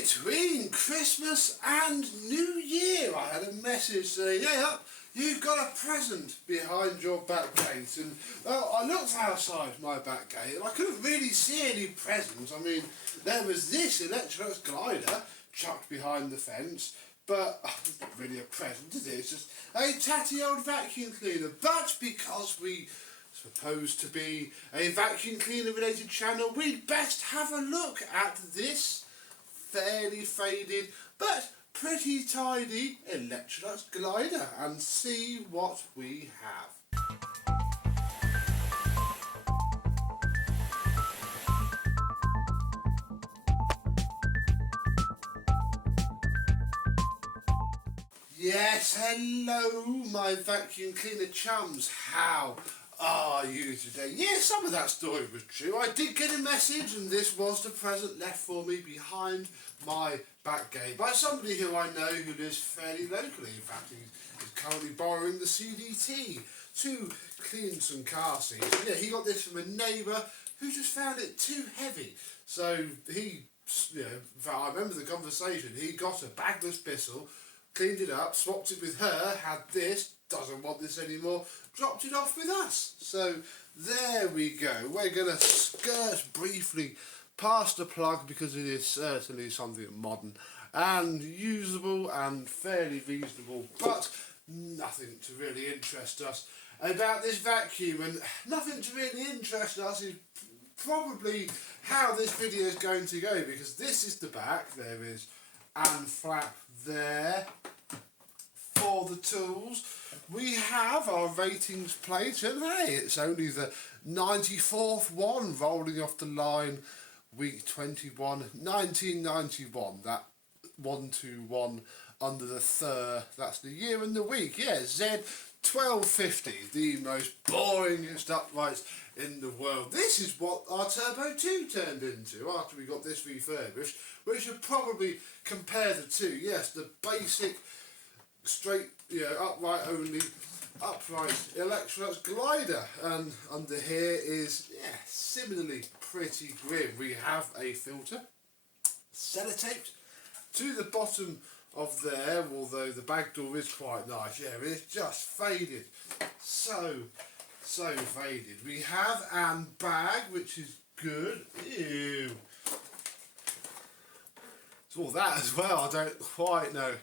Between Christmas and New Year, I had a message saying, "Hey up, you've got a present behind your back gate." And well, I looked outside my back gate and I couldn't really see any presents. I mean, there was this Electrolux glider chucked behind the fence, but it's not really a present, is it? It's just a tatty old vacuum cleaner. But because we supposed to be a vacuum cleaner related channel, we'd best have a look at this fairly faded but pretty tidy Electrolux glider and see what we have. Yes, hello my vacuum cleaner chums, how are you today? Yes, some of that story was true. I did get a message and this was the present left for me behind my back gate by somebody who I know who lives fairly locally. In fact, he's currently borrowing the CDT to clean some car seats. Yeah, he got this from a neighbour who just found it too heavy. So he, I remember the conversation, he got a bagless Bissell, cleaned it up, swapped it with her, had this, doesn't want this anymore, dropped it off with us. So there we go. We're going to skirt briefly past the plug because it is certainly something modern and usable and fairly reasonable, but nothing to really interest us about this vacuum. And nothing to really interest us is probably how this video is going to go, because this is the back, there is and flap there for the tools. We have our ratings plate, and hey, it's only the 94th one rolling off the line, week 21, 1991, that 121 under the third, that's the year and the week, yeah, Z1250, the most boringest uprights in the world. This is what our Turbo 2 turned into after we got this refurbished. We should probably compare the two. Yes, the basic straight, upright only, upright Electrolux glider, and under here is, similarly pretty grim. We have a filter sellotaped to the bottom of there, although the bag door is quite nice. Yeah, it's just faded, so faded. We have an bag, which is good. Ew. It's all that as well. I don't quite know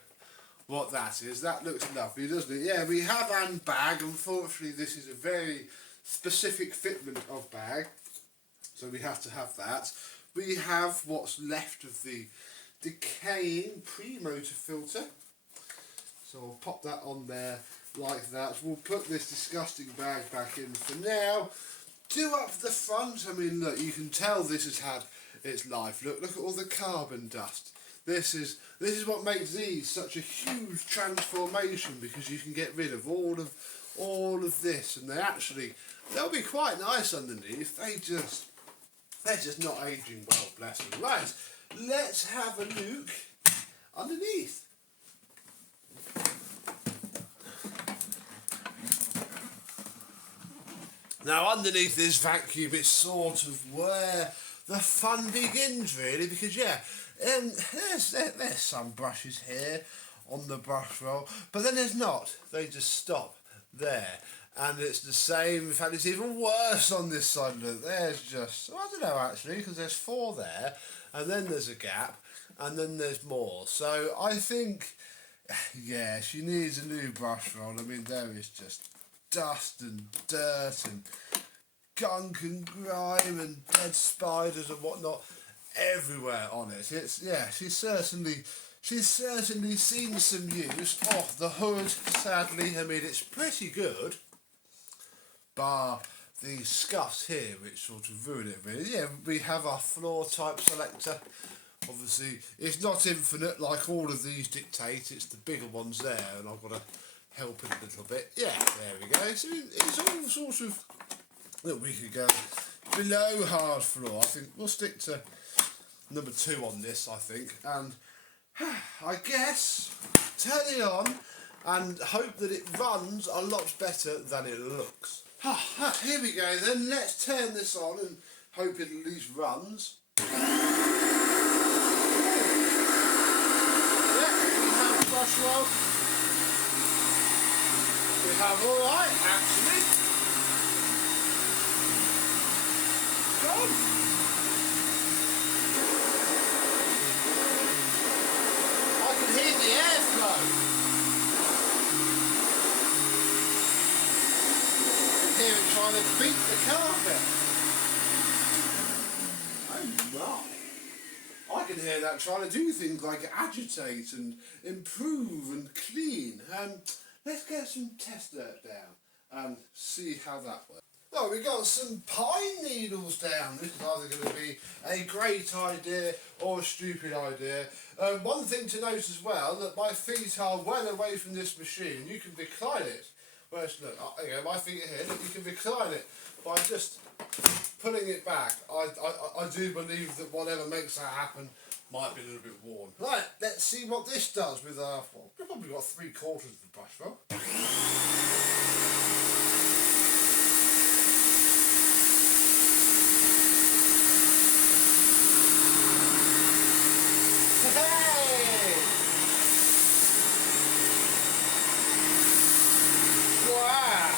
what that is. That looks lovely, doesn't it? Yeah, we have an bag. Unfortunately, this is a very specific fitment of bag, so we have to have that. We have what's left of the decaying pre-motor filter, so I'll pop that on there like that. We'll put this disgusting bag back in for now. Do up the front. I mean, look, you can tell this has had its life. Look at all the carbon dust. This is what makes these such a huge transformation, because you can get rid of all of this, and they'll be quite nice underneath. They're just not aging well, bless them. Right, let's have a look underneath. Now, underneath this vacuum is sort of where the fun begins, really, because there's some brushes here on the brush roll, but then there's not. They just stop there, and it's the same. In fact, it's even worse on this side. Look, there's just, I don't know actually, because there's 4 there, and then there's a gap, and then there's more. So I think, she needs a new brush roll. I mean, there is just dust and dirt and gunk and grime and dead spiders and whatnot everywhere on it. She's certainly seen some use. Oh, the hood, sadly, I mean, it's pretty good, bar the scuffs here which sort of ruin it really. Yeah, we have our floor type selector. Obviously it's not infinite like all of these dictate, it's the bigger ones there, and I've got to help it a little bit. Yeah, there we go. So it's all sort of, look, we could go below hard floor. I think we'll stick to number 2 on this, I think, and I guess turn it on and hope that it runs a lot better than it looks. Here we go then, let's turn this on and hope it at least runs. have alright, actually. Good. I can hear the airflow. I can hear it trying to beat the carpet. Oh my. I can hear that trying to do things like agitate and improve and clean. Let's get some test dirt down and see how that works. Oh, we got some pine needles down. This is either going to be a great idea or a stupid idea. One thing to note as well, that my feet are well away from this machine. You can recline it. Whereas, look, there you go, my feet are here. Look, you can recline it by just putting it back. I do believe that whatever makes that happen might be a little bit worn. Right, let's see what this does with our, well, we've probably got 3/4 of the brush roll. Hey! Wow!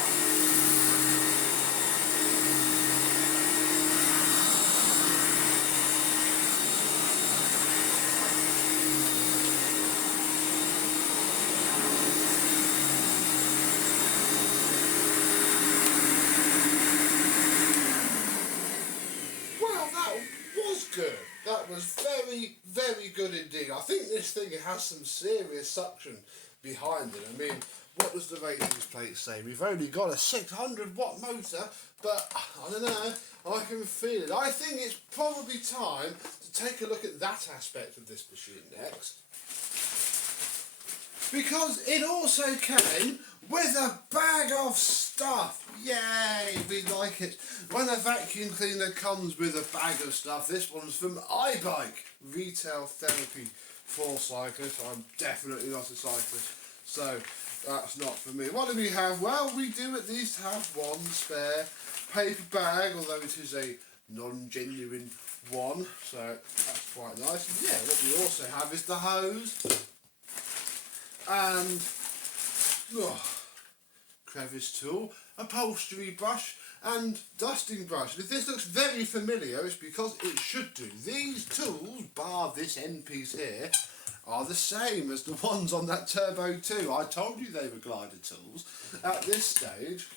Good. That was very, very good indeed. I think this thing has some serious suction behind it. I mean, what does the ratings plate say? We've only got a 600 watt motor, but I don't know, I can feel it. I think it's probably time to take a look at that aspect of this machine next. Because it also came with a bag of stuff. Yay, we like it. When a vacuum cleaner comes with a bag of stuff, this one's from iBike, retail therapy for cyclists. I'm definitely not a cyclist, so that's not for me. What do we have? Well, we do at least have one spare paper bag, although it is a non-genuine one, so that's quite nice. And yeah, what we also have is the hose and crevice tool, upholstery brush and dusting brush. And if this looks very familiar, it's because it should do. These tools, bar this end piece here, are the same as the ones on that Turbo 2. I told you they were glider tools. At this stage,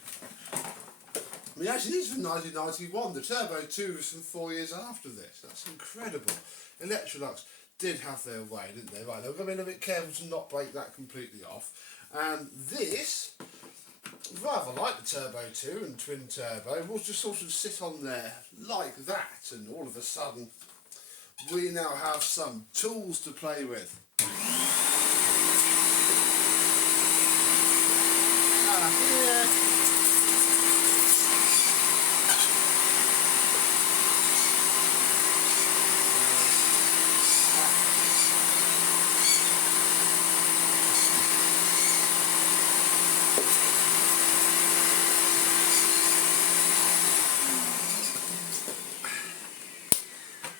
I mean, actually this is from 1991. The Turbo 2 was from 4 years after this. That's incredible. Electrolux did have their way, didn't they? Right, they've got to be a little bit careful to not break that completely off. And this, rather like the Turbo 2 and Twin Turbo, will just sort of sit on there like that, and all of a sudden we now have some tools to play with. Here.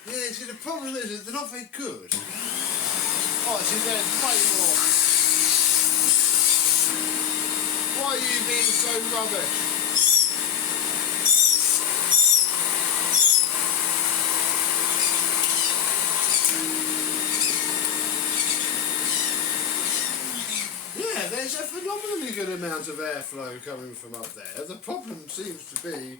Yeah, see, the problem is that they're not very good. Oh, see, there's way more. Why are you being so rubbish? Yeah, there's a phenomenally good amount of airflow coming from up there. The problem seems to be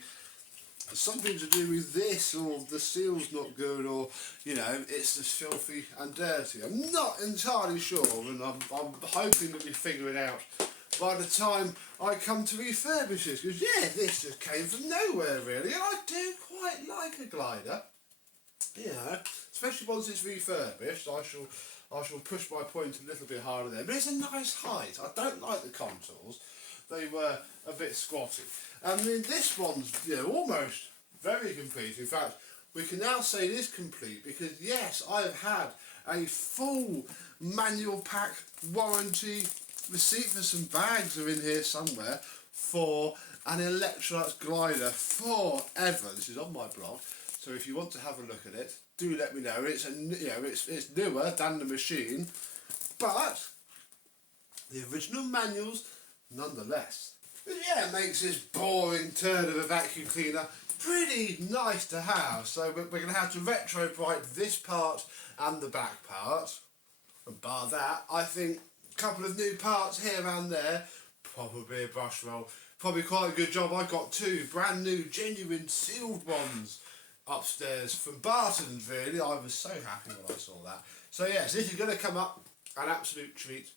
something to do with this, or the seal's not good, or, you know, it's just filthy and dirty. I'm not entirely sure, and I'm hoping that we figure it out by the time I come to refurbish this, because yeah, this just came from nowhere really, and I do quite like a glider, you know, especially once it's refurbished. I shall push my point a little bit harder there, but it's a nice height. I don't like the contours. They were a bit squatty. I mean, this one's, you know, almost very complete. In fact, we can now say it is complete because, yes, I have had a full manual pack warranty receipt for some bags are in here somewhere for an Electrolux glider forever. This is on my blog, so if you want to have a look at it, do let me know. It's it's newer than the machine, but the original manuals nonetheless. But yeah, it makes this boring turd of a vacuum cleaner pretty nice to have. So we're going to have to retro-bright this part and the back part. And bar that, I think a couple of new parts here and there, probably a brush roll, probably quite a good job. I got 2 brand new, genuine, sealed ones upstairs from Barton's, really. I was so happy when I saw that. So yes, this is going to come up an absolute treat.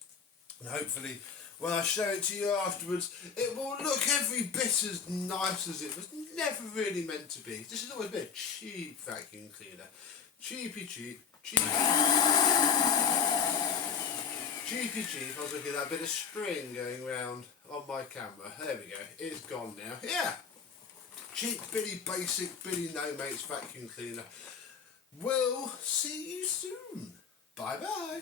And hopefully, when I show it to you afterwards, it will look every bit as nice as it was never really meant to be. This has always been a cheap vacuum cleaner. Cheapy cheap. Cheapy cheap. I was looking at that bit of string going round on my camera. There we go. It's gone now. Yeah. Cheap, bitty, basic, bitty, no mates vacuum cleaner. We'll see you soon. Bye bye.